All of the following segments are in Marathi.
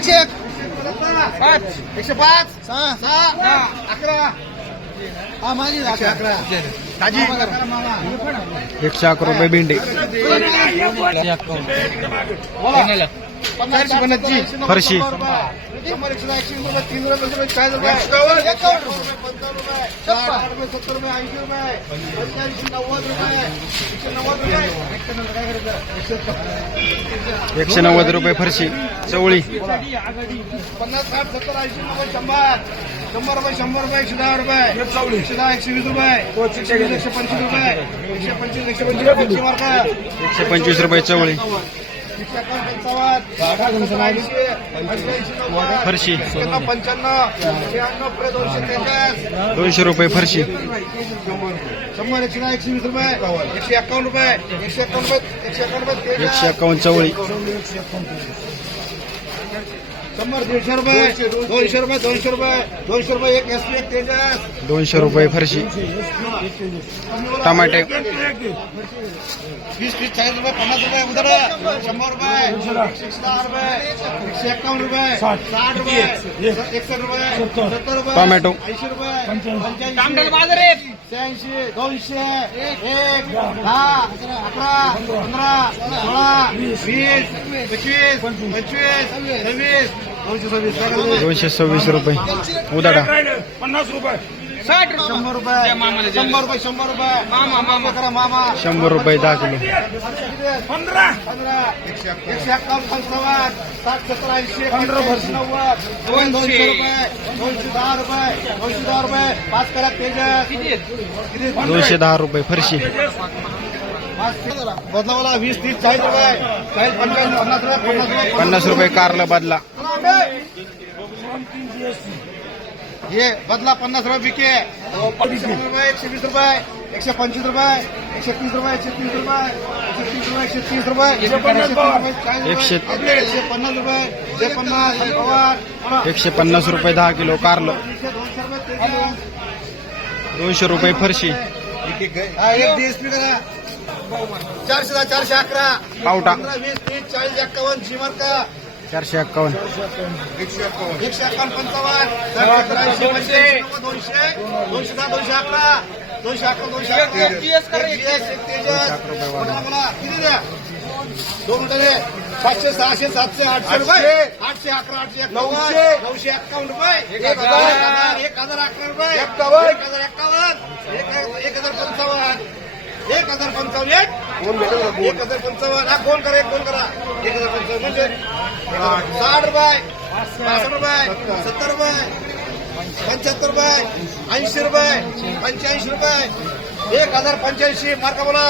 एकशे एक. पाच. एकशे पाच. सहा. सहा. अकरा. हा माझी एकशे अकरा. ताजी एकशे अकरा रुपये भेंडी. चारशे पन्नासची फरशी. तीन रुपये. रुपये. चाळीस रुपये. साठ रुपये सत्तर रुपये ऐंशी रुपये पंच्याऐंशी नव्वद रुपये एकशे नव्वद रुपये एकशे नव्वद रुपये फरशी चवळी. पन्नास साठ सत्तर ऐंशी रुपये शंभर शंभर रुपये शंभर रुपये एकशे दहा रुपये एकशे दहा एकशे वीस रुपये एकशे वीस पंचवीस रुपये एकशे पंचवीस एकशे पंचवीस एकशे एकशे पंचवीस रुपये चवळी. फरशी. दोनशे त्रेचाळीस दोनशे रुपये फरशी. शंभर एकशे दहा एकशे वीस रुपये. एकशे एकावन्न रुपये. एकशे एकावन्न रुपये एकशे एकावन्न रुपये. एकशे. एकावन्न चवळी. शंभर दीडशे रुपये दोनशे रुपये दोनशे रुपये दोनशे रुपये एक एस एक तेजास. दोनशे रुपये फरशी. टमाटे. वीस तीस चाळीस रुपये पन्नास रुपये उदर शंभर रुपये. एकशे दहा रुपये. एकशे एकावन्न रुपये. साठ. रुपये. एकसष्ट रुपये. सत्तर. रुपये. टोमॅटो. ऐंशी रुपये. पंच्याऐंशी. शहाऐंशी दोनशे. एक. दहा. अकरा. पंधरा. सोळा. वीस. पंचवीस. पंचवीस. सव्वीस. दोनशे सव्वीस रुपये. उदाडा. पन्नास रुपये. शंभर रुपये. शंभर रुपये शंभर रुपये. मामा मामा करा मामा. शंभर रुपये दहा किलो. पंधरा. पंधरा. एकशे एकावन्न पंचावन्न साठ सत्तर ऐंशी पंधरा वर्ष नव्वद. दोन दोनशे रुपये. दोनशे दहा रुपये. दोनशे दहा रुपये. पाच करा किती दोनशे दहा रुपये फरशी. बदलावाला वीस तीस चाळीस रुपये. चाळीस पन्नास रुपये पन्नास रुपये पन्नास रुपये कारला बदला. हे बदला पन्नास रुपये बिके शंभर रुपये एकशे वीस रुपये एकशे पंचवीस रुपये एकशे तीस रुपये एकशे तीस रुपये एकशे तीस रुपये एकशे तीस रुपये एकशे पन्नास रुपये एकशे- पन्नास रुपये एकशे पन्नास एकशे पन्नास रुपये दहा किलो कारलं दोनशे रुपये फरशी हा, एक डीएसपी करा चारशे दहा चारशे अकरा पावटा वीस तीस चाळीस एक्कावन्न शिमर का चारशे एक्कावन्न एकशे एकावन्न. पंचावन्न. चारशे त्र्याऐंशी पंचवीस दोनशे दोनशे दहा दोनशे अकरा. दोनशे अकरा दोनशे अकरा. एक GS, एक तेजस बोला, बोला. किती द्या? दोन रुपये सातशे सहाशे सातशे आठशे रुपये. आठशे. अकरा आठशे नऊशे. नऊशे एक्कावन्न रुपये. एक हजार. एक हजार अकरा रुपये. एक हजार एक्कावन्न एक एक हजार पंचावन्न. एक हजार पंचावन्न. एक एक हजार पंचावन्न. हा कोण करा? एक कोण करा? एक हजार पंचावन्न म्हणजे साठ रुपये. पासष्ट रुपये. सत्तर रुपये. पंच्याहत्तर रुपये. ऐंशी रुपये. पंच्याऐंशी रुपये. एक हजार पंच्याऐंशी. मार्का बोला.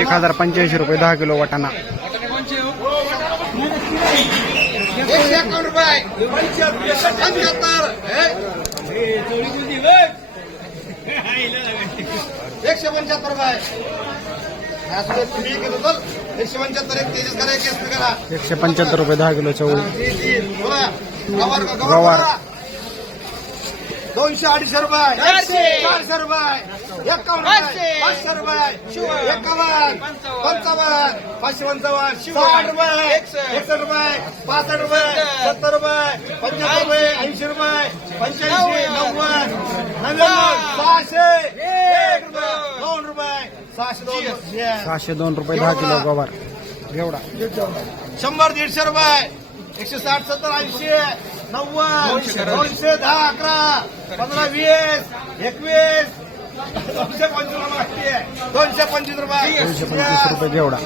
एक हजार पंच्याऐंशी रुपये दहा किलो वाटाणा. एकशे एकावन्न रुपये. पंच्याहत्तर? एकशे पंच्याहत्तर रुपये. एकशे पंच्याहत्तर एक तेजस करा एक एसपी करा. एकशे पंच्याहत्तर रुपये दहा किलो बोला. गवार. दोनशे अडीचशे रुपये. चारशे. रुपये. एकावन्न रुपये. पाचशे. रुपये. एकावन्न. पंचावन्न. पाचशे पंचावन्न. साठ रुपये. एकसष्ट. रुपये. पासष्ट रुपये. सत्तर. रुपये. पंच्याहत्तर रुपये. ऐंशी रुपये. पंच्याऐंशी. नव्वद. नव्याण्णव. सहाशे एक रुपये दोन रुपये सहाशे दोन रुपये. दहा किलो गवार. एवढा. शंभर दीडशे रुपये. एकशे साठ सत्तर ऐंशी नव्वद दोनशे दहा अकरा पंधरा वीस एकवीस. दोनशे पंचवीस रुपये दोनशे पंचवीस रुपये. दोनशे पंचवीस रुपये घेवडा